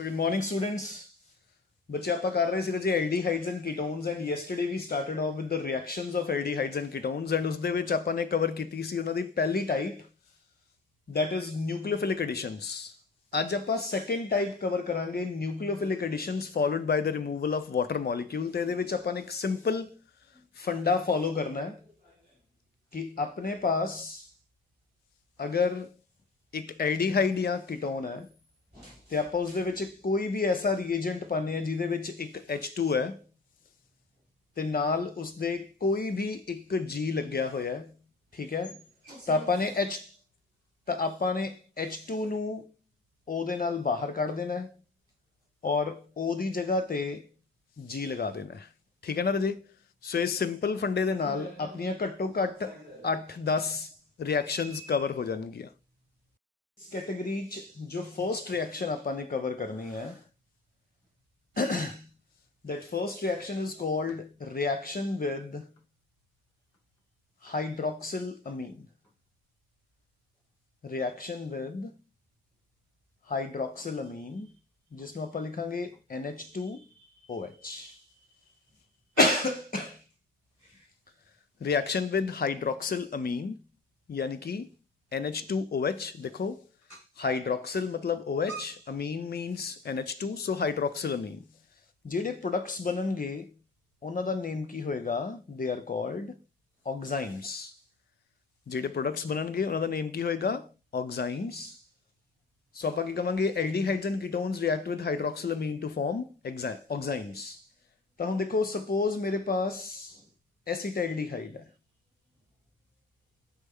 So good morning students. बच्चे आप कर रहे थे aldehydes and ketones and yesterday we started off with the reactions of aldehydes and ketones and उसदे विच आपां ने कवर कीती सी उन्हां दी पहली type that is nucleophilic additions. आज आपां second type कवर करांगे nucleophilic additions followed by the removal of water molecule. ते इहदे विच आपां ने एक simple फंडा फॉलो करना है कि अपने पास अगर एक एल्डिहाइड या कीटोन है तो आप उसदे विच कोई भी ऐसा रिएजेंट पाने हैं जिहदे विच एक H2 है ते नाल उसदे कोई भी एक G लग्या होया है, ठीक है। तो आपां ने H2 नू O दे नाल बाहर कढ़ देना है और O दी जगह ते G लगा देना है, ठीक है ना रजे। सो इस सिंपल फंडे दे नाल अपनियां घट्टो घट्ट 8-10 रिएक्शंस कवर हो जाएंगियां। इस कैटेगरी जो फर्स्ट रिएक्शन आपां ने कवर करनी है that first reaction is called reaction with hydroxylamine. Reaction with hydroxylamine जिसमें आपां लिखांगे NH2OH। Reaction with hydroxylamine यानी कि NH2OH। देखो हाइड्रोक्सिल मतलब OH, amine means NH2, so hydroxylamine. जेडे प्रोडक्ट्स बननगे उन्हां दा नेम की होएगा, दे आर कॉल्ड ऑक्साइम्स। जेडे प्रोडक्ट्स बननगे उन्हां दा नेम की होएगा ऑक्साइम्स। सो आपां की कहांगे aldehydes and ketones react with hydroxyl Amin to form oximes. तो हम देखो सपोज मेरे पास एसिटाइल्डिहाइड है,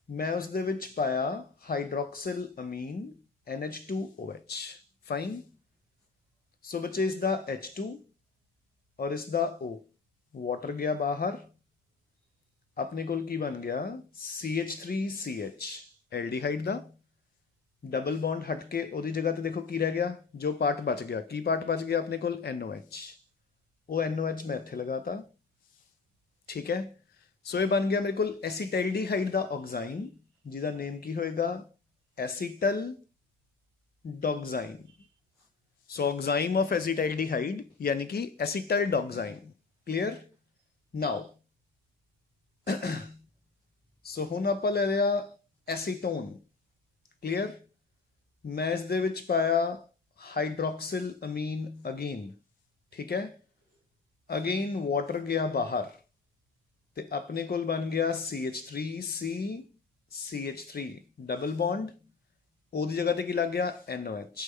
मैं उस दे विच पाया हाइड्रोक्सिल अमीन NH2OH, फाइन। सो बच्चे इसदा H2 और इसदा O, वाटर गया बाहर, अपने कोल की बन गया CH3CH एल्डिहाइड दा। डबल बॉन्ड हटके ओदी जगह ते देखो की रह गया, जो पार्ट बच गया, की पार्ट बच गया अपने कोल NOH। वो NOH मैं इत्थे लगाता, ठीक है। सो ये बन गया मेरे को एसिटाइल्डिहाइड दा ऑक्साइम जिहदा नेम की होएगा acetaldoxime. So oxime of acetaldehyde यानी कि acetaldoxime, clear. Now so हुण आपां ले लिया एसीटोन, क्लियर। मैं इस दे विच पाया हाइड्रोक्सिल अमीन अगेन, ठीक है। अगेन वाटर गया बाहर ते अपने कोल बन गया CH3C CH3 डबल बॉन्ड, ओदी जगह ते की लग गया NOH।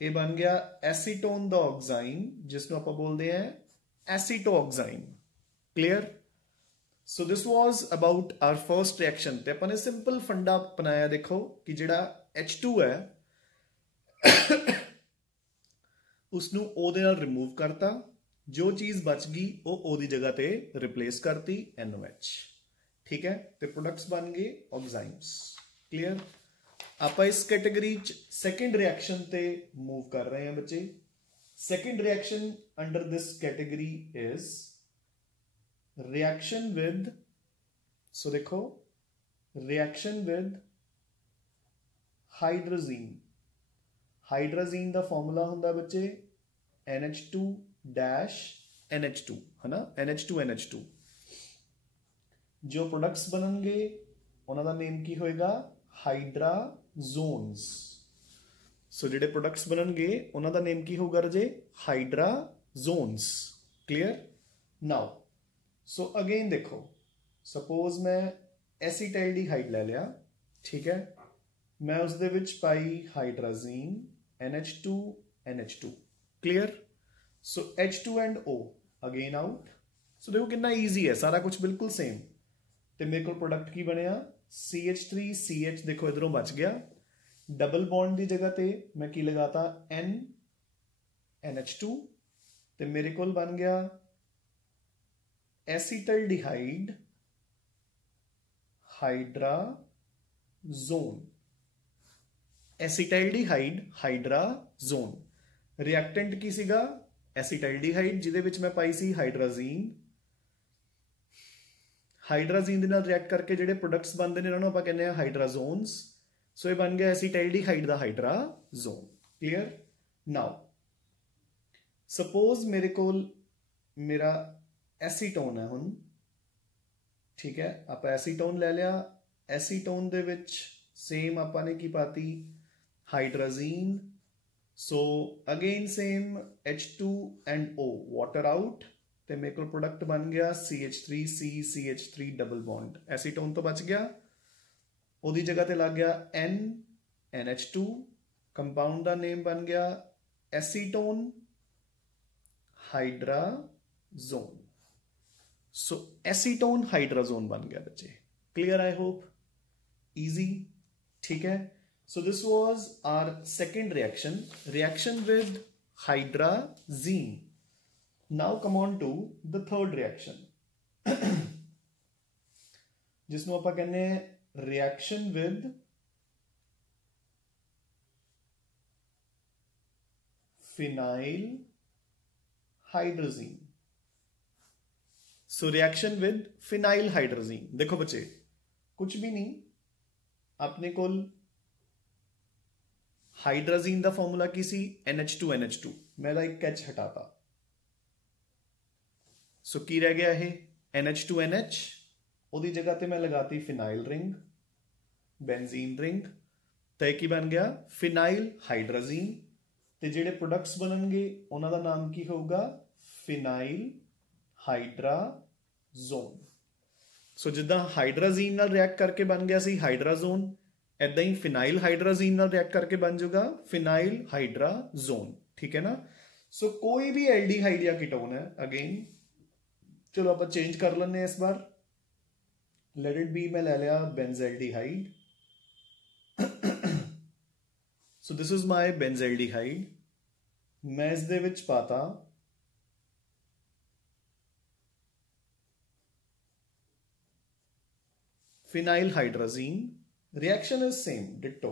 ये बन गया एसीटोन द ऑक्साइम जिसमें आप बोलते हैं acetoxime, clear. So this was about our first reaction. ते अपन ने सिंपल फंडा अपनाया, देखो कि जिहड़ा H2 है उसनू O दे नाल रिमूव करता, जो चीज बच गई वो O दी जगह ते रिप्लेस करती NOH, ठीक है। तो प्रोडक्ट्स बन गए ऑक्साइम्स, क्लियर। आप इस कैटेगरी सेकंड रिएक्शन ते मूव कर रहे हैं बच्चे। Second reaction under this category is reaction with, so देखो रिएक्शन विद हाइड्रोजीन। हाइड्रोजीन दा फॉर्मूला हुंदा बच्चे NH2 NH2, है ना, NH2। जो प्रोडक्ट्स बननगे उन्हां दा नेम की होएगा हाइड्राजोन्स। सो जेडे प्रोडक्ट्स बननगे उन्हां दा नेम की होगा रजे hydrazones, clear. Now so again देखो सपोज मैं एसिटाइल्डिहाइड ले लिया, ठीक है। मैं उस दे विच पाई hydrazine NH2, clear. So H2 and O again out. So देखो कितना ईजी है, सारा कुछ बिल्कुल सेम। तो मेरे को प्रोडक्ट की बनया CH3CH, देखो इधरों बच गया। डबल बॉन्ड की जगह ते मैं की लगाता NH2, तो मेरे को बन गया acetaldehyde hydrazone. Acetaldehyde hydrazone. Reactant की सीगा एसिटल्डिहाइड जिहदे विच मैं पाई सी हाइड्रोजीन। हाइड्रोजीन दे नाल रिएक्ट करके जिहड़े प्रोडक्ट्स बनते हैं उन्होंने आपां कहने हाइड्राजोन्स। सो ये बन गया एसिटाइल्डिहाइड दा हाइड्राजोन, क्लियर। नाउ सपोज मेरे को मेरा एसीटोन है हुण, ठीक है, आप एसीटोन ले लिया। एसीटोन दे विच सेम आपां ने की पाती hydrazine, so again same H2 and O water out, ते मेरे को प्रोडक्ट बन गया CH3C CH3 double bond. Acetone तो बच गया, ओदी जगह ते लग गया N NH2, कंपाउंड का नेम बन गया acetone hydrazone. So acetone hydrazone बन गया बच्चे। क्लियर, आई होप इजी, ठीक है। So this was our second reaction with hydrazine. Now come on to the third reaction, जिसनों आपां कहने reaction with phenyl hydrazine. So reaction with phenyl hydrazine, देखो बच्चे कुछ भी नहीं, अपने को हाइड्रोजीन का फॉर्मूला की सी NH2 मैं एक H हटाता, सो की रह गया है NH2NH, ओदी जगह ते मैं लगाती फिनाइल रिंग, बेंजीन रिंग, तो की बन गया फिनाइल हाइड्रोजीन। ते जेडे प्रोडक्ट्स बननगे उन्हां दा नाम की होगा फिनाइल हाइड्राजोन। सो जिद्दां हाइड्राजीन नाल रिएक्ट करके बन गया सी हाइड्राजोन, ऐदां ही फिनाइल हाइड्राजीन नाल रिएक्ट करके बन जाएगा फिनाइल हाइड्राजोन, ठीक है ना। सो कोई भी एल्डिहाइड या कीटोन है, अगेन चलो आप चेंज कर लेने इस बार, लेट इट बी, मैं ले लिया benzaldehyde. So this is my benzaldehyde, मैं इस दे विच पाता phenyl hydrazine. Reaction is same ditto,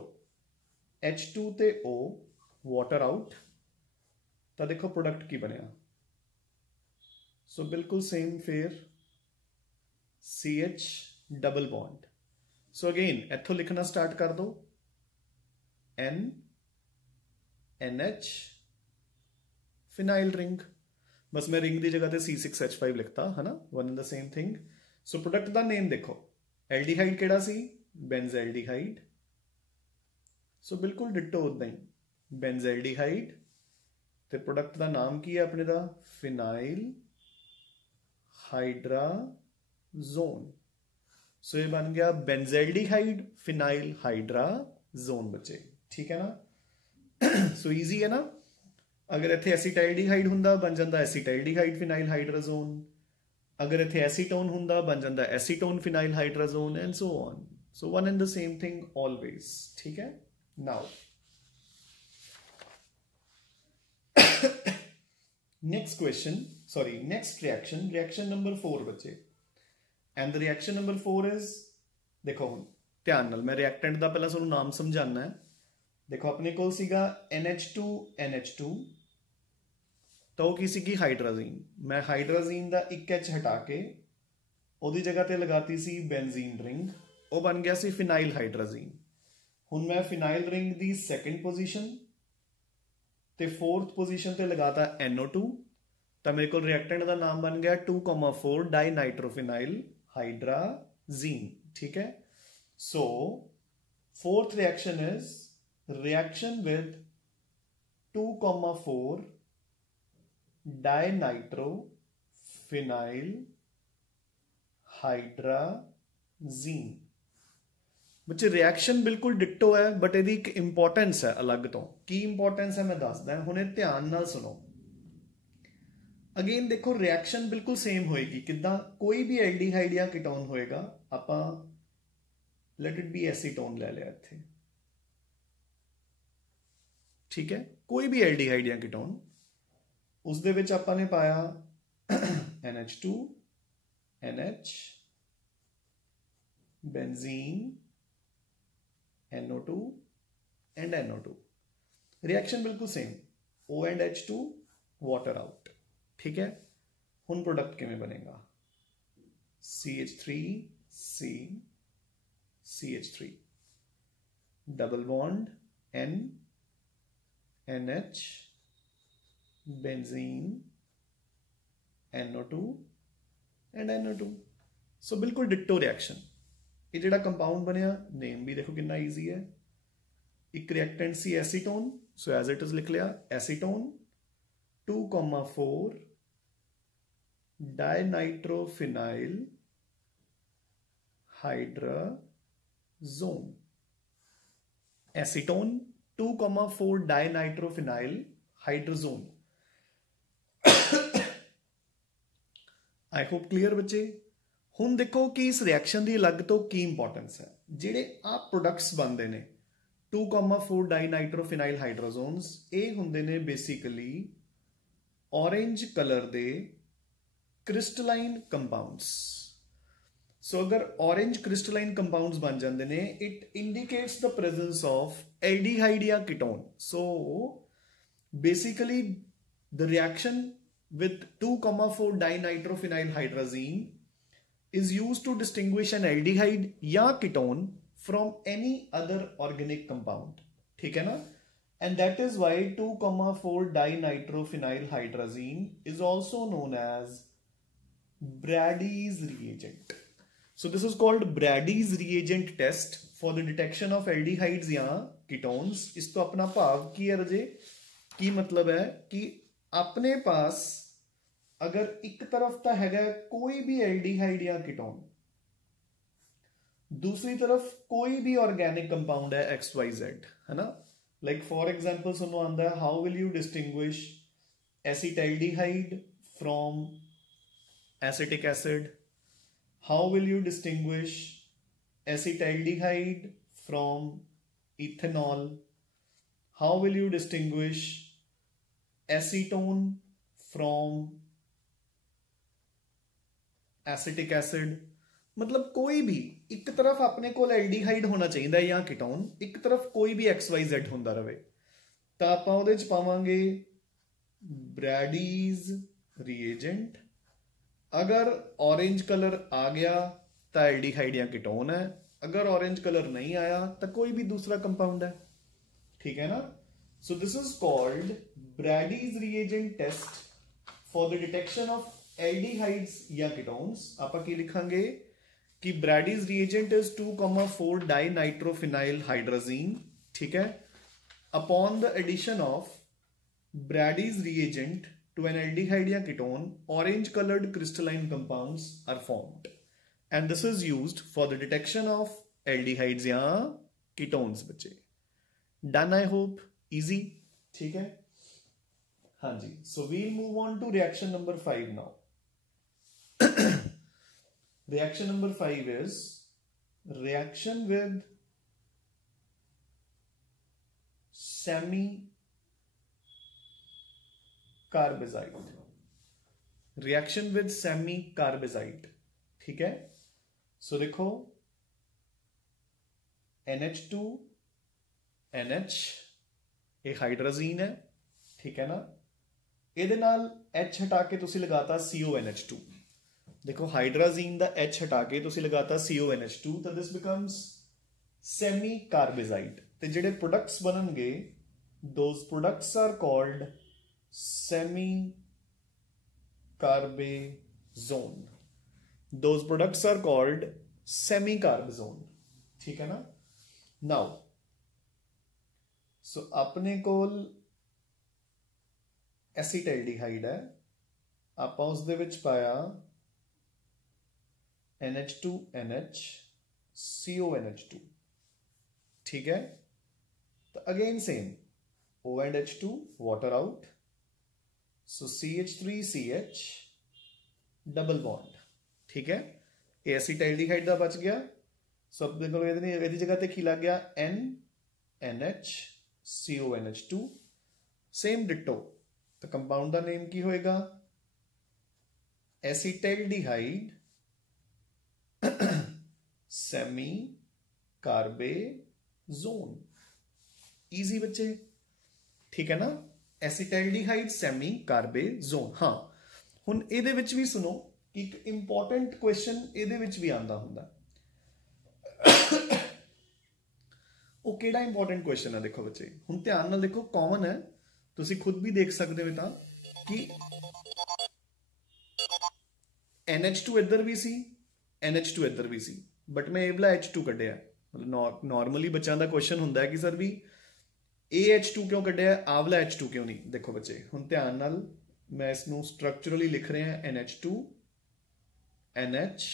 H2 ते O वाटर आउट, तो देखो प्रोडक्ट की बनया, सो बिल्कुल सेम फिर CH double bond. So again इथों लिखना स्टार्ट कर दो, N NH फिनाइल रिंग, बस मैं रिंग की जगह पे C6H5 लिखता है ना, one in the same thing. So product का नेम देखो, एल्डिहाइड केड़ा सी बेंजेल्डिहाइड, सो बिल्कुल डिटो उदा ही बेंजेल्डिहाइड, ते प्रोडक्ट का नाम की है अपने दा फिनाइल हाइड्राजोन। सो ये बन गया बेंजेल्डिहाइड फिनाइल हाइड्राजोन बच्चे, ठीक है ना। सो इजी है ना। अगर इत्थे एसीटाइलडिहाइड हुंदा बन जाता एसीटाइलडिहाइड फिनाइल हाइड्राजोन, अगर इत्थे एसीटोन हुंदा बन जाता acetone phenyl hydrazone, and so on. So one and the same thing always, ठीक है। Now next question, sorry next reaction number 4 बच्चे, and the reaction number 4 is, देखो हुण ध्यान नाल मैं रिएक्टेंट का पहला तुहानूं नाम समझाना है। देखो अपने को सीगा NH2NH2, तो की सी हाइड्राजीन, मैं हाइड्राजीन का एक H हटा के ओदी जगह ते लगाती सी बेंजीन रिंग, वो बन गया सी फिनाइल हाइड्राजीन। हुण मैं फिनाइल रिंग की सैकेंड पोजीशन ते फोर्थ पोजीशन ते लगाता NO2, तो मेरे को रिएक्टेंट का नाम बन गया 2,4 डाई नाइट्रोफिनाइल हाइड्राजीन, ठीक है। So fourth reaction is reaction with 2,4 dinitrophenyl hydrazine. बच्चे रिएक्शन बिल्कुल डिटो है, बट यदि एक इंपॉर्टेंस है अलग तो, की इंपॉर्टेंस है मैं दसदा, हुणे ध्यान नाल सुनो। अगेन देखो रिएक्शन बिल्कुल सेम होएगी, किद्दां कोई भी एल्डिहाइड या कीटोन होएगा, आपां लेट इट बी एसीटोन ले लिया इत्थे, ठीक है, कोई भी एल्डिहाइड या कीटोन, उस दे विच आपां ने पाया NH2 NH benzene NO2 and NO2, reaction बिल्कुल same, O and H2 water out, ठीक है। हुण प्रोडक्ट किवें बनेगा, CH3C CH3 double bond N NH, benzene, NO2 and NO2. So बिल्कुल डिट्टो रिएक्शन। ये जिहड़ा कंपाउंड बनया नेम भी देखो कितना ईजी है। एक रिएक्टेंट सी acetone, so as it is लिख लिया acetone 2,4 dinitrophenyl hydrazone. Acetone 2,4 dinitrophenyl hydrazone. I hope clear बच्चे। हुण देखो कि इस रिएक्शन की अलग तो की इंपॉर्टेंस है। जिहड़े आ प्रोडक्ट्स बनते हैं 2,4 डाइनाइट्रोफिनाइल हाइड्राजोन्स, ये हुंदे ने बेसिकली ऑरेंज कलर दे क्रिस्टलाइन कंपाउंड्स। सो अगर ऑरेंज क्रिस्टलाइन कंपाउंड्स बन जाते हैं, it indicates the presence of aldehyde या ketone. So basically the reaction with 2,4 dinitrophenyl hydrazine is used to distinguish an aldehyde या ketone from any other organic compound. ठीक है ना? And that is why 2,4 dinitrophenyl hydrazine is also known as Brady's reagent. So this is called Brady's reagent test for the detection of aldehydes या ketones. इस तो अपना भाव की है रजे, की मतलब है कि अपने पास अगर एक तरफ तो हैगा कोई भी एल्डिहाइड या कीटोन, दूसरी तरफ कोई भी ऑर्गेनिक कंपाउंड है XYZ, है ना। लाइक फॉर एग्जांपल सुनो आंदा है, how will you distinguish acetaldehyde from acetic acid, how will you distinguish acetaldehyde from ethanol, how will you distinguish acetone from acetic acid. मतलब कोई भी एक तरफ अपने को एल्डिहाइड होना चाहिए या कीटोन, एक तरफ कोई भी XYZ होंदा रहे, तो आप उहदे च पावांगे ब्रैडीज रिएजेंट। अगर ऑरेंज कलर आ गया तो एल्डिहाइड या कीटोन है, अगर ऑरेंज कलर नहीं आया तो कोई भी दूसरा कंपाउंड है। ठीक है ना। सो this is called Brady's reagent test for the detection of aldehydes या ketones। आप की लिखांगे कि Brady's reagent is 2,4 dinitrophenyl hydrazine। ठीक है। Upon the addition of Brady's reagent to an aldehyde या ketone, orange colored crystalline compounds are formed and this is used for the detection of aldehydes या ketones। बच्चे done, I hope easy. ठीक है। हाँ जी। So we'll move on to reaction number 5 now. Reaction number 5 is reaction with semicarbazide. Reaction with semicarbazide. ठीक है। सो देखो NH2 NH ये हाइड्राजीन है। ठीक है ना। ਇਹਦੇ ਨਾਲ H हटा के तुसी लगाता CONH2। देखो हाइड्राजीन दा H हटा के तुसी लगाता CONH2, तो दिस बिकम्स सेमी कार्बेजाइट। ते जिहड़े प्रोडक्ट्स बननगे those products are called semicarbazone. Those products are called semicarbazone. ठीक है ना। नाउ सो अपने कोल एसिटाल्डिहाइड है, आपां उस दे विच पाया NH2NH CONH2। ठीक है। तो again same O and H2 water out, so CH3CH double bond. ठीक है। ये एसिटाल्डिहाइड दा बच गया। सो अब देखो इहदी जगह ते की लग गया NH CONH2। सेम डिट्टो, तो कंपाउंड का नेम की होएगा एसिटाल्डिहाइड सेमी कार्बेजोन। इजी बच्चे। ठीक है ना। Acetaldehyde semi carbazone. हाँ हुण इहदे विच भी सुनो, एक इंपॉर्टेंट क्वेश्चन इहदे विच भी आंदा हुंदा। वो ਕਿਹੜਾ ਇੰਪੋਰਟੈਂਟ ਕੁਐਸਚਨ ਹੈ ਦੇਖੋ ਬੱਚੇ ਹੁਣ ਧਿਆਨ ਨਾਲ ਦੇਖੋ ਕਾਮਨ ਹੈ ਤੁਸੀਂ ਖੁਦ ਵੀ ਦੇਖ ਸਕਦੇ ਹੋ ਤਾਂ ਕਿ NH2 ਇੱਧਰ ਵੀ ਸੀ NH2 ਇੱਧਰ ਵੀ ਸੀ ਬਟ ਮੈਂ ਇਹ ਵਾਲਾ H2 ਕੱਢਿਆ ਮਤਲਬ ਨਾਰਮਲੀ ਬੱਚਿਆਂ ਦਾ ਕੁਐਸਚਨ ਹੁੰਦਾ ਹੈ ਕਿ ਸਰ ਵੀ AH2 ਕਿਉਂ ਕੱਢਿਆ ਆਹ ਵਾਲਾ H2 ਕਿਉਂ ਨਹੀਂ ਦੇਖੋ ਬੱਚੇ ਹੁਣ ਧਿਆਨ ਨਾਲ ਮੈਂ ਇਸ ਨੂੰ ਸਟਰਕਚਰਲੀ ਲਿਖ ਰਿਹਾ NH2 NH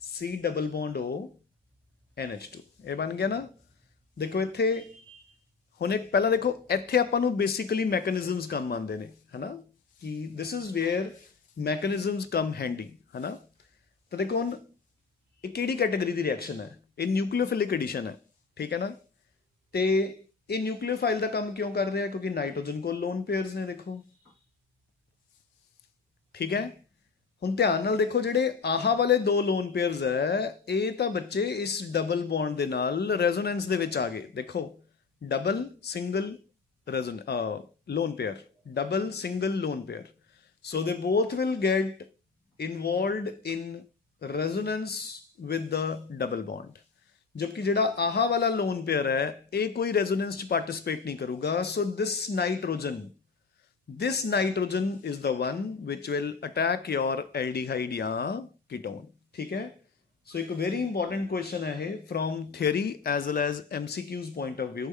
C double bond O NH2 ਇਹ ਬਣ ਗਿਆ ਨਾ ਦੇਖੋ ਇੱਥੇ ਹੁਣ ਇੱਕ ਪਹਿਲਾਂ ਦੇਖੋ ਇੱਥੇ ਆਪਾਂ ਨੂੰ ਬੇਸਿਕਲੀ ਮੈਕੈਨਿਜ਼ਮਸ ਕੰਮ ਆਉਂਦੇ ਨੇ ਹਨਾ ਕਿ this is where mechanisms come handy ਹਨਾ ਤਾਂ ਦੇਖੋ ਹੁਣ ਇਹ ਕਿਹੜੀ ਕੈਟਾਗਰੀ ਦੀ ਰਿਐਕਸ਼ਨ ਹੈ ਇਹ ਨਿਊਕਲੀਓਫਿਲਿਕ ਐਡੀਸ਼ਨ ਹੈ ਠੀਕ ਹੈ ਨਾ ਤੇ ਇਹ ਨਿਊਕਲੀਓਫਾਈਲ ਦਾ ਕੰਮ ਕਿਉਂ ਕਰ ਰਿਹਾ ਕਿਉਂਕਿ ਨਾਈਟ੍ਰੋਜਨ ਕੋਲ ਲੋਨ ਪੇਅਰਸ ਨੇ ਦੇਖੋ ਠੀਕ ਹੈ ਹੁਣ ਧਿਆਨ ਨਾਲ ਦੇਖੋ ਜਿਹੜੇ ਆਹ ਵਾਲੇ ਦੋ ਲੋਨ ਪੇਅਰਸ ਹੈ ਇਹ ਤਾਂ ਬੱਚੇ ਇਸ ਡਬਲ ਬੌਂਡ ਦੇ ਨਾਲ ਰੈਜ਼ੋਨੈਂਸ ਦੇ ਵਿੱਚ ਆ ਗਏ ਦੇਖੋ double single lone pair double single lone pair so they both will get involved in resonance with the double bond जबकि जेड़ा आहा वाला लोन पेयर है ये कोई रेजोनेंस च पार्टिसिपेट नहीं करूगा so this nitrogen is the one which will attack your aldehyde या ketone ठीक है so एक very important question है from theory as well as MCQ's point of view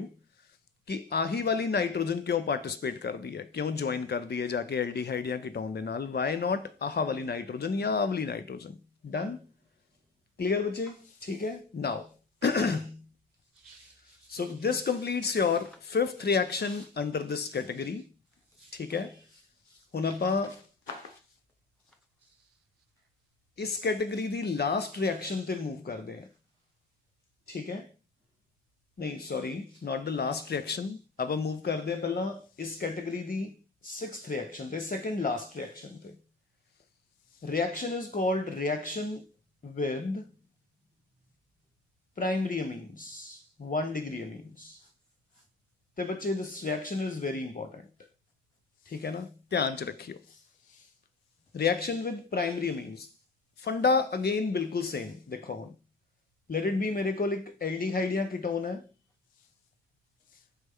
कि आही वाली नाइट्रोजन क्यों पार्टिसिपेट करती है क्यों ज्वाइन करती है जाके एल्डिहाइड या कीटोन दे नाल व्हाई नॉट आहा वाली नाइट्रोजन या आ वाली नाइट्रोजन डन क्लियर बच्चे ठीक है now so this completes your fifth reaction under this category ठीक है हुण आपां इस कैटेगरी दी लास्ट रिएक्शन ते मूव करते हैं ठीक है नहीं sorry not the last reaction अब हम मूव करते हैं पहला इस कैटेगरी दी सिक्स्थ रिएक्शन ते सेकंड लास्ट रिएक्शन ते reaction is called reaction with primary amines 1 degree amines ते बच्चे this reaction is very important ठीक है ना ध्यान च रखियो रिएक्शन विद प्राइमरी अमीन्स फंडा अगेन बिल्कुल सेम देखो हुण लेट इट बी मेरे को एक एल्डिहाइड या कीटोन है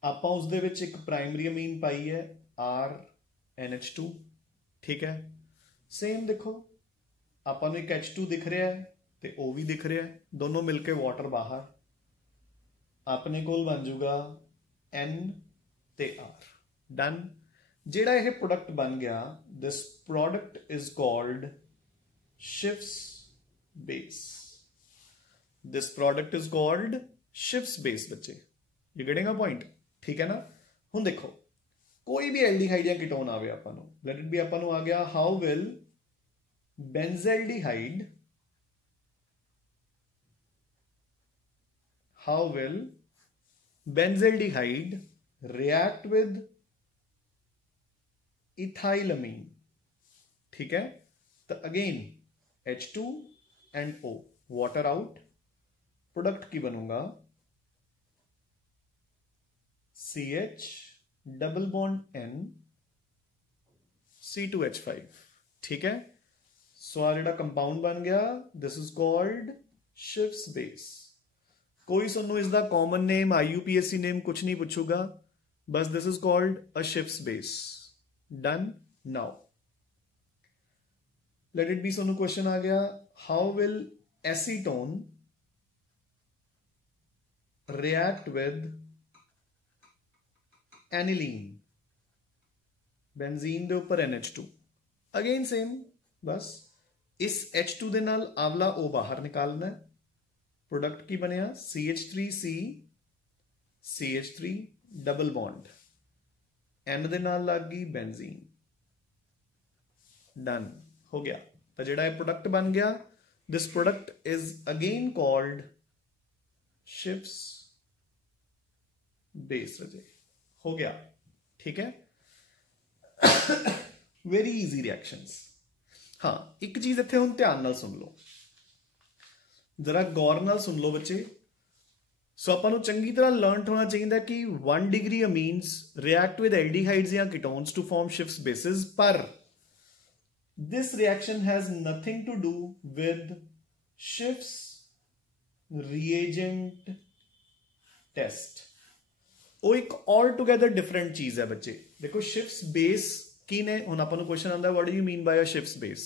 आपां उस दे विच एक प्राइमरी अमीन पाई है RNH2 ठीक है सेम देखो आपां नूं एक H2 दिख रहा है ते O भी दिख रहा है दोनों मिलके वाटर बाहर अपने कोल बन जूगा N ते R डन जेड़ा यह प्रोडक्ट बन गया this product is called Schiff's base this product is called Schiff's base बच्चे you getting a point ठीक है ना हुण देखो कोई भी एल्डिहाइड या कीटोन आवे आपां नूं लेट इट बी आपां नूं आ गया how will benzeldehyde react with ethylamine ठीक है तो again H2 and O water out product की बनूंगा CH double bond N C2H5 ठीक है सो आ जेड़ा कंपाउंड बन गया this is called Schiff's base कोई सुनो इसका कॉमन नेम IUPAC नेम कुछ नहीं पूछूगा बस this is called a Schiff's base done now let it be Sonu question आ गया how will acetone react with aniline benzene दे ऊपर NH2 अगेन सेम बस इस H2 दे नाल आवला O बाहर निकालना है प्रोडक्ट की बनया CH3C CH3 double bond N दे नाल लग गई बेंजीन डन हो गया तो जेड़ा ये प्रोडक्ट बन गया this product is again called Schiff's base हो गया ठीक है वेरी इजी रिएक्शंस हाँ एक चीज इत्थे हुण ध्यान नाल सुन लो जरा गौर नाल सुन लो बच्चे सो आपां नूं चंगी तरह लर्न होना चाहिए कि 1 degree amines react with aldehydes या ketones to form Schiff's bases पर this reaction has nothing to do with Schiff's reagent test वो एक ऑल टुगेदर डिफरेंट चीज है बच्चे। देखो शिफ्ट्स बेस की ने हुण आपां नूं क्वेश्चन आंदा what do you mean by a shifts base,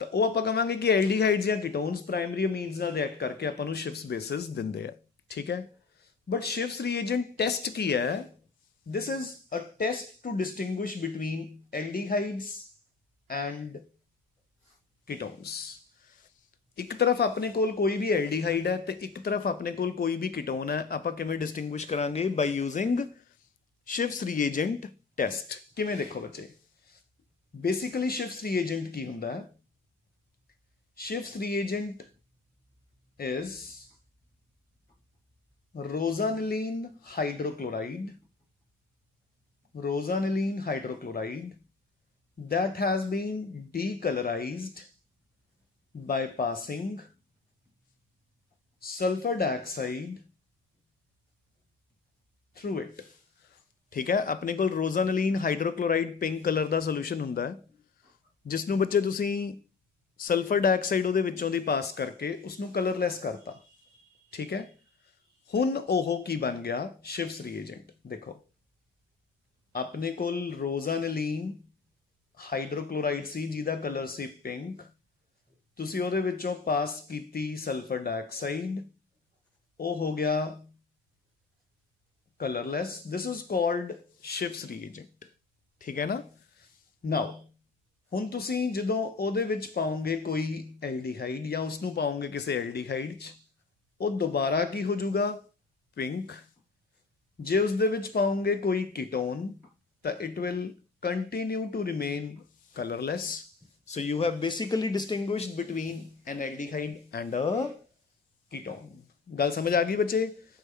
तो वो आपां कहांगे कि एल्डिहाइड्स या कीटोन्स प्राइमरी अमीन्स नाल रिएक्ट करके आपां नूं शिफ्ट्स बेसिस दिंदे आ, ठीक है। बट शिफ्ट्स रिएजेंट टेस्ट की है, this is a test to distinguish between aldehydes and ketones. एक तरफ अपने कोल कोई भी एल्डिहाइड है ते एक तरफ अपने कोल कोई भी कीटोन है, आपां किवें डिस्टिंग्विश करांगे by using Schiff's reagent test. किवें देखो बच्चे, बेसिकली शिफ्ट्स रिएजेंट की हुंदा है, Schiff's reagent is rosaniline hydrochloride, rosaniline hydrochloride that has been decolorized by passing sulfur dioxide through it। ठीक है, अपने को रोजानिलीन हाइड्रोक्लोराइड पिंक कलर ਦਾ ਸੋਲੂਸ਼ਨ ਹੁੰਦਾ ਹੈ, ਜਿਸ ਨੂੰ ਬੱਚੇ ਤੁਸੀਂ ਸਲਫਰ ਡਾਈਆਕਸਾਈਡ ਉਹਦੇ ਵਿੱਚੋਂ ਦੀ ਪਾਸ ਕਰਕੇ ਉਸ ਨੂੰ ਕਲਰਲੈਸ ਕਰਤਾ, ਠੀਕ ਹੈ। ਹੁਣ ਉਹ ਕੀ ਬਣ ਗਿਆ, शिफ्ट्स रिएजेंट। देखो अपने कोल रोजानिलीन हाइड्रोक्लोराइड सी जिहदा कलर सी पिंक, तुसी ਉਹਦੇ ਵਿੱਚੋਂ पास ਕੀਤੀ सल्फर डाइऑक्साइड, ਉਹ ਹੋ ਗਿਆ colourless. This is called Schiff's reagent, ठीक है ना। नाउ ਹੁਣ ਤੁਸੀਂ ਜਦੋਂ ਉਹਦੇ ਵਿੱਚ ਪਾਓਗੇ ਕੋਈ ਐਲਡੀਹਾਈਡ ਜਾਂ ਉਸ ਨੂੰ ਪਾਓਗੇ ਕਿਸੇ ਐਲਡੀਹਾਈਡ 'ਚ, ਉਹ ਦੁਬਾਰਾ ਕੀ ਹੋ ਜਾਊਗਾ, ਪਿੰਕ। ਜੇ ਉਸ ਦੇ ਵਿੱਚ ਪਾਓਗੇ ਕੋਈ ਕੀਟੋਨ ਤਾਂ it will continue to remain colorless। So you have basically distinguished between an aldehyde and a ketone। गल समझ आ गई बच्चे।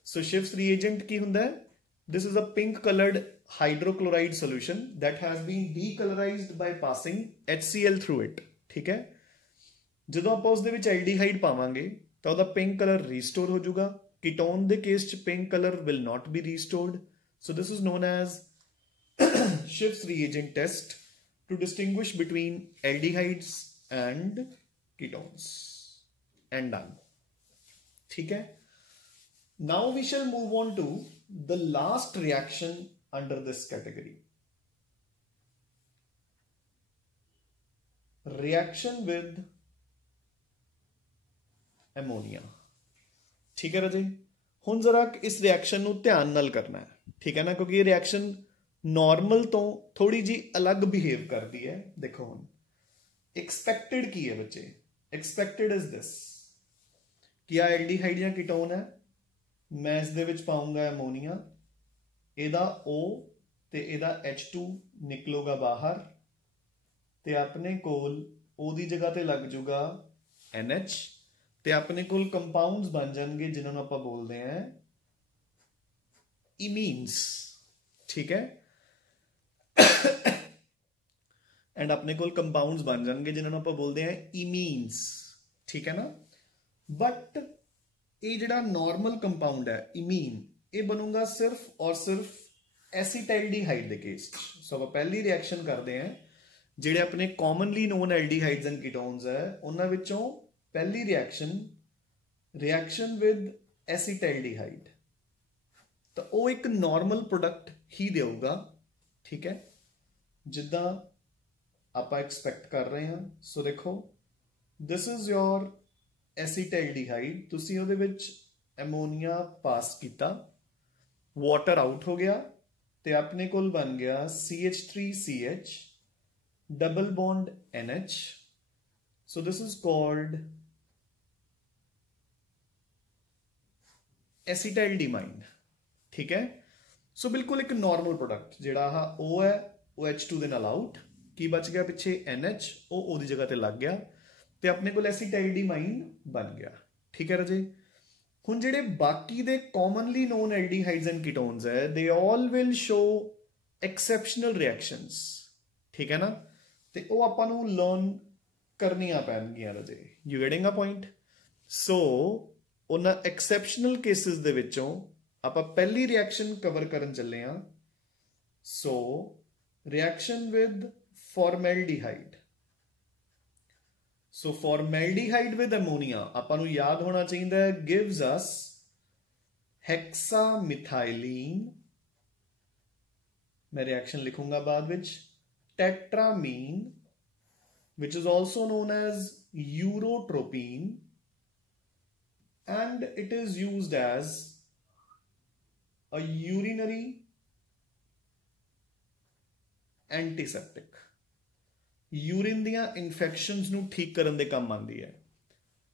So शिफ्ट्स reagent की हुंदा है, this is a pink colored hydrochloride solution that has been decolorized by passing HCl through it, ठीक है। ਜਦੋਂ ਆਪਾਂ ਉਸ ਦੇ ਵਿੱਚ aldehyde ਪਾਵਾਂਗੇ ਤਾਂ ਉਹਦਾ pink color restore ਹੋ ਜਾਊਗਾ, ketone ਦੇ ਕੇਸ 'ਚ pink color will not be restored। So this is known as Schiff's reagent test to distinguish between aldehydes and ketones, and done, ठीक है। Now we shall move on to the last reaction under this category, reaction with ammonia, ठीक है राजे। हुण जरा इस reaction नूं ध्यान नाल करना है, ठीक है ना, क्योंकि ये रिएक्शन नॉर्मल तो थोड़ी जी अलग बिहेव करती है। देखो हम एक्सपेक्टेड की है बच्चे, एक्सपेक्टेड इज दिस कि आ एल्डिहाइड या कीटोन है, मैं इस दे विच पाऊंगा एमोनिया, एदा O ते एदा H2 निकलूगा बाहर, ते अपने कोल O दी जगह ते लग जूगा NH, ते अपने कोल कंपाउंड्स बन जाएंगे जिन्होंने आपां बोलते हैं इमीन्स, ठीक है। एंड अपने कोल कंपाउंड्स बन जाएंगे जिन्होंने आप बोलते हैं इमीन्स, ठीक है ना। बट ये जिहड़ा नॉर्मल कंपाउंड है इमीन, ये बनूंगा सिर्फ और सिर्फ एसिटाइल्डिहाइड के केस। सो आप पहली रिएक्शन करते हैं जिहड़े अपने commonly known aldehydes and ketones है, उन्हां विचों पहली रिएक्शन विद एसिटाइल्डिहाइड, तो वो एक नॉर्मल प्रोडक्ट ही देगा, ठीक है, जिदा आप एक्सपेक्ट कर रहे हैं। सो देखो दिस इज योर एसिटाइल्डिहाइड, तुसी उहदे विच एमोनिया पास किया, वाटर आउट हो गया, ते अपने कोल बन गया CH3CH double bond NH। So this is called acetaldimine, ठीक है। सो बिल्कुल एक नॉर्मल प्रोडक्ट जिहड़ा O है वो H2 दे नाल आउट, की बच गया पिछे NH, ओ दी जगह ते लग गया, ते अपने कोल एसिटाइल्डिमाइन बन गया, ठीक है राजे। हुण जिहड़े बाकी दे commonly known aldehydes and ketones है, they all will show exceptional reactions, ठीक है ना, ते ओ आपां नूं लर्न करनियां पैणगियां राजे। You getting a point. So उन्हां एक्सेप्शनल केसेस दे विचों आप पहली रिएक्शन कवर करन चले हैं। सो reaction with formaldehyde, so formaldehyde with ammonia आपां नूं याद होना चाहिए गिव्स अस हेक्सामिथाइलीन, मैं रिएक्शन लिखूंगा बाद विच, tetrammine which is also known as urotropine, and it is used as a urinary antiseptic. Urine दियां इन्फेक्शंस नू ठीक करन दे काम आंदी है.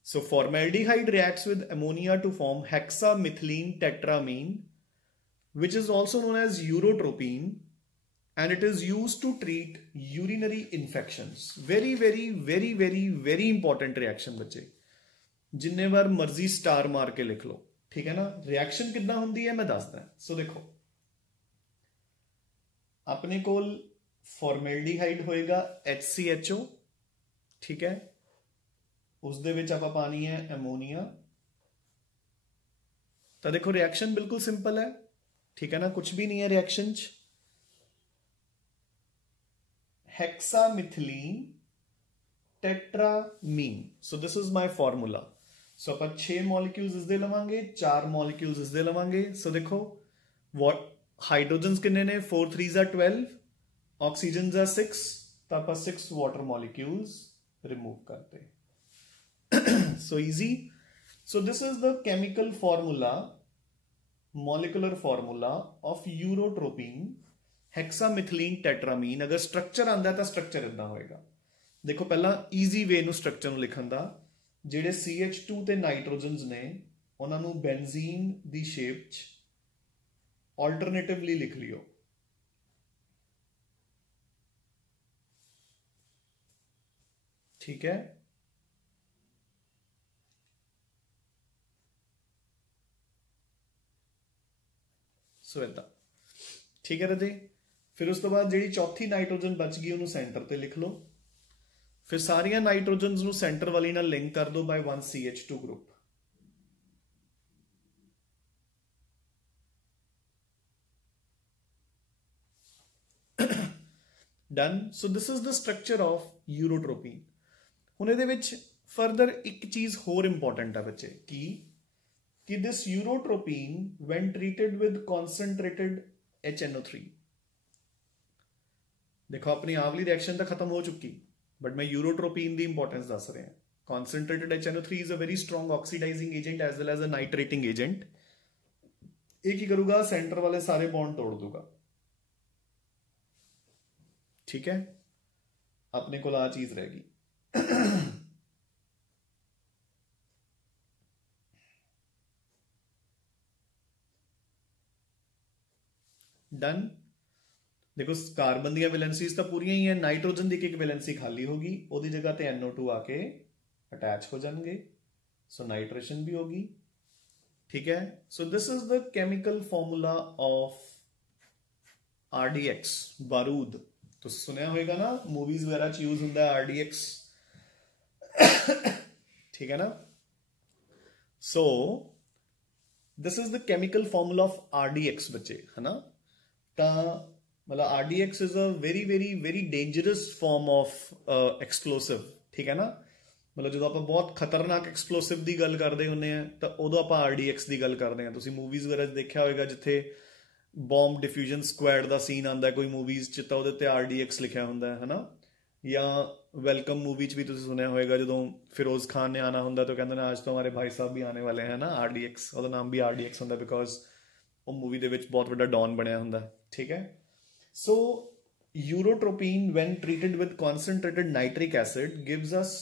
So formaldehyde reacts with ammonia to form hexamethylene tetramine, which is also known as urotropine, and it is used to treat urinary infections. Very very very very very important reaction बच्चे, जिन्ने बार मर्जी star मार के लिख लो, ठीक है ना. Reaction कितना होंदी है मैं दसदा. सो देखो अपने कोल फॉर्मेल्डिहाइड होएगा HCHO, ठीक है. उस दे विच आपां पानी है एमोनिया. तो देखो रिएक्शन बिल्कुल सिंपल है, ठीक है ना, कुछ भी नहीं है रिएक्शन च. Hexamethylene tetramine. So this is my formula. So अपन 6 मॉलिक्यूल्स इसदे लवांगे, 4 मॉलिक्यूल्स इसदे लवांगे. सो देखो व्हाट हाइड्रोजन्स कितने ने, 4 3s are 12, ऑक्सीजन्स are 6, तो अपन 6 वाटर मॉलिक्यूल्स रिमूव करते. So easy. So this is the chemical formula, molecular formula of urotropine hexamethylene tetramine. अगर स्ट्रक्चर आंदा है तो स्ट्रक्चर इदां होएगा. देखो पहला ईजी वे नु स्ट्रक्चर नु लिखण दा, ਜਿਹੜੇ CH2 ਤੇ ਨਾਈਟ੍ਰੋਜਨਸ ਨੇ ਉਹਨਾਂ ਨੂੰ ਬੈਂਜ਼ੀਨ ਦੀ ਸ਼ੇਪ ਚ ਆਲਟਰਨੇਟਿਵਲੀ ਲਿਖ ਲਿਓ. ठीक है. सो इदा ठीक है राजे. फिर उस तो बाद जी चौथी नाइट्रोजन बच गई उन्होंने सेंटर ते लिख लो. फिर सारिया नाइट्रोजन सेंटर वाली नाल लिंक कर दो by 1 CH2 group. Done. So this is the structure of urotropine. हुण इहदे विच फर्दर एक चीज होर इंपॉर्टेंट है बच्चे कि this urotropine when treated with concentrated HNO3, देखो अपनी आवली रिएक्शन तो खत्म हो चुकी, बट मैं यूरोट्रोपीन की इंपॉर्टेंस दस रहा. Concentrated HNO3 is a very strong oxidising agent as well as a nitrating agent. एक ही करूंगा, सेंटर वाले सारे बॉन्ड तोड़ दूंगा. ठीक है, अपने को आ चीज रहेगी. डन. देखो कार्बन दी वैलेंसीज तो पूरी ही है, नाइट्रोजन की एक वैलेंसी खाली होगी, ओदी जगह ते NO2 आके अटैच हो जाएंगे. सो नाइट्रेशन भी होगी. ठीक है. So this is the chemical formula of RDX, बारूद. तो सुनया होगा ना, मूवीज वगैरह यूज होता है RDX. ठीक है ना. सो this is the chemical formula of RDX बच्चे, है ना. मतलब RDX is a very very very dangerous form of explosive. ठीक है ना. मतलब जो आप बहुत खतरनाक एक्सप्लोसिव की गल करते होंगे तो उदों आप RDX की गल करते हैं. तुसीं मूवीज वगैरह देखा होगा जिथे बॉम्ब डिफ्यूजन स्क्वाड का सीन आता है कोई मूवीज च, तो उहदे ते RDX लिखा होंदा है ना. या वेलकम मूवी च भी तुसीं सुनिया होगा, जो फिरोज खान ने आना होंदा तो कहते हैं आज तो हमारे भाई साहब भी आने वाले हैं ना, RDX. उसका नाम भी RDX होंदा बिकॉज वो मूवी दे विच बहुत बड़ा डॉन बनया होंदा. ठीक है. So urotropine when treated with concentrated nitric acid gives us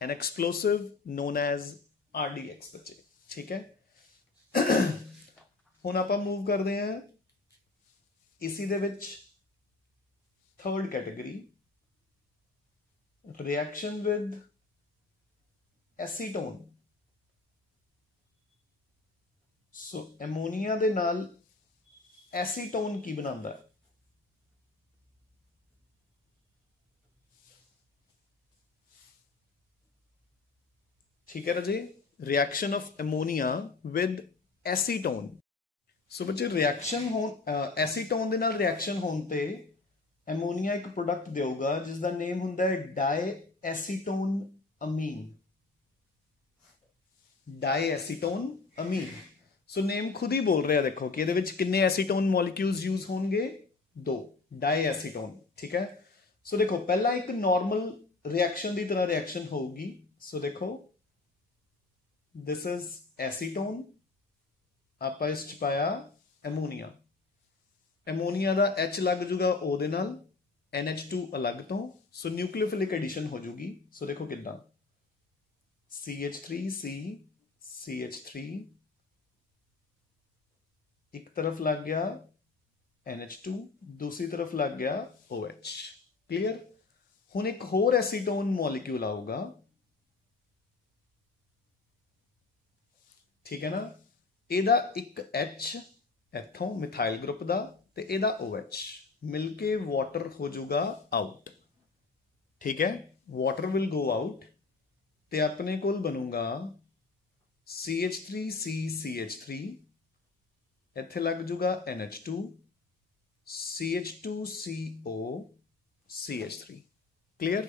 an explosive known as RDX बच्चे. ठीक है. हुण आपां मूव करते हैं इसी दे विच third category, reaction with acetone. So ammonia दे नाल एसीटोन की बनांदा है. ठीक है राजे. Reaction of ammonia with acetone. So बच्चे रिएक्शन हो एसीटोन दे नाल रिएक्शन होने ते एमोनिया एक प्रोडक्ट देगा जिसका नेम हुंदा है डाईएसीटोन अमीन. डाईएसीटोन अमीन. सो नेम खुद ही बोल रहा देखो कि ये किन्ने एसीटोन मॉलिक्यूल्स यूज होंगे, 2 डाई एसीटोन। ठीक है, सो देखो पहला एक नॉर्मल रिएक्शन की तरह रिएक्शन होगी। सो देखो दिस इज एसीटोन, आप इस च पाया एमोनीया, एमोनीया का H लग जूगा O दे नाल, NH2 अलग तो, सो न्यूक्लियोफिलिक एडिशन हो जूगी। सो देखो किदा CH3C CH3 एक तरफ लग गया NH2, दूसरी तरफ लग गया OH। क्लियर। हुण एक होर एसीटोन मॉलिक्यूल आऊगा, ठीक है ना, एदा एक H इथों मिथाइल ग्रुप का ते एदा OH मिलके वाटर हो जाऊगा आउट। ठीक है, वाटर विल गो आउट ते अपने कोल बनूगा CH3C CH3, इत्थे लग जूगा NH2 CH2CO CH3। Clear.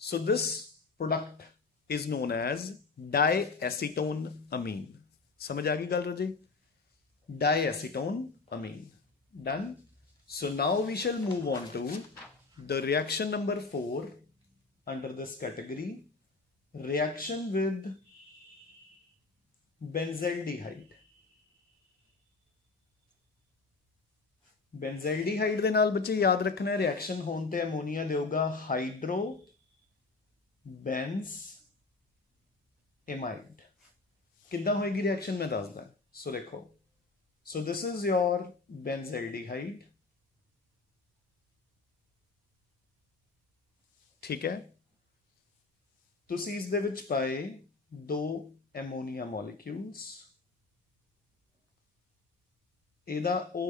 So this product is known as diacetone amine. समझ आ गई गल रजे, diacetone amine. Done. So now we shall move on to the reaction number 4 under this category, reaction with benzaldehyde. Benzaldehyde दे नाल बच्चे याद रखना है रिएक्शन होने ते अमोनीया देगा हाइड्रो बेंज एमाइड। किद्दां होएगी रिएक्शन मैं दसदा। सो देखो, सो दिस इज योर बेंजल्डिहाइड, ठीक है, तुसी इस दे विच पाए 2 एमोनीया मॉलिक्यूल्स, एदा O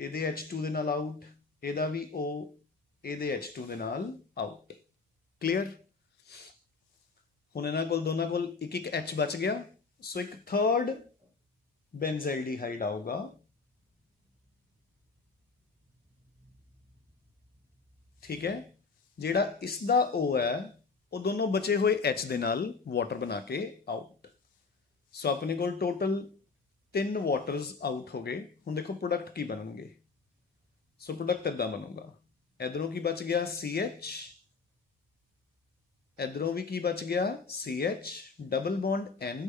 एदे H2 दे नाल आउट, एदा भी O एदे H2 दे नाल आउट। क्लियर। हुण इन्हां कोल दोनों कोल एक एक H बच गया। सो एक थर्ड बेंजल्डिहाइड आऊगा, ठीक है, जेड़ा इसदा O है वो दोनों बचे हुए H दे नाल वाटर बना के आउट। सो अपने कोल टोटल 3 वाटर्स आउट हो गए। हुण देखो प्रोडक्ट की बनूंगे। सो प्रोडक्ट इदा बनूंगा, इधरों की बच गया CH, इधरों भी की बच गया CH, double bond N,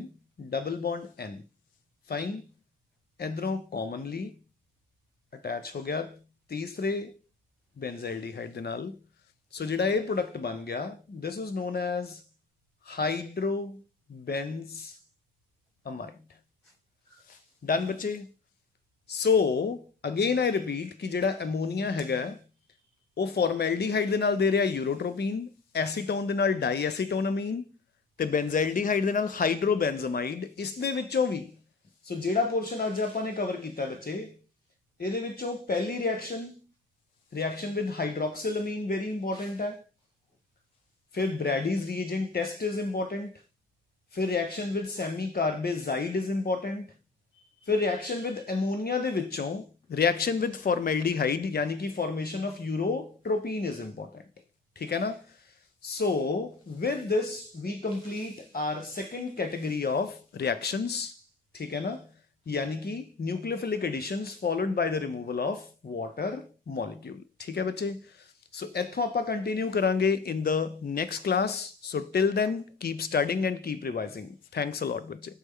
double bond N, fine. इधरों कॉमनली अटैच हो गया तीसरे बेंजल्डिहाइड दे नाल। सो जिहड़ा ये प्रोडक्ट बन गया, this is known as hydrobenzamide. Done बच्चे। सो अगेन आई रिपीट कि जिहड़ा एमोनीया हैगा वो फॉर्मैल्डिहाइड दे नाल दे रहा यूरोट्रोपीन, एसीटोन दे नाल डाईएसीटोन ते बेंजल्डिहाइड दे नाल हाइड्रोबेंजमाइड। इस दे विचों भी सो जिहड़ा पोर्शन अज आपां ने कवर किया बच्चे, इहदे विचों पहली reaction with hydroxylamine very important है, फिर Brady's reagent test is important, फिर reaction with semicarbazide is important, फिर रिएक्शन विद एमोनिया दे विचों रिएक्शन विद फॉर्मैल्डिहाइड यानी कि formation of urotropine is important. ठीक है ना। So with this we complete our second category of reactions. ठीक है ना, यानी कि nucleophilic additions followed by the removal of water molecule. ठीक है बच्चे। सो इथों आपां कंटिन्यू करांगे in the next class. So till then keep studying and keep revising. Thanks a lot बच्चे।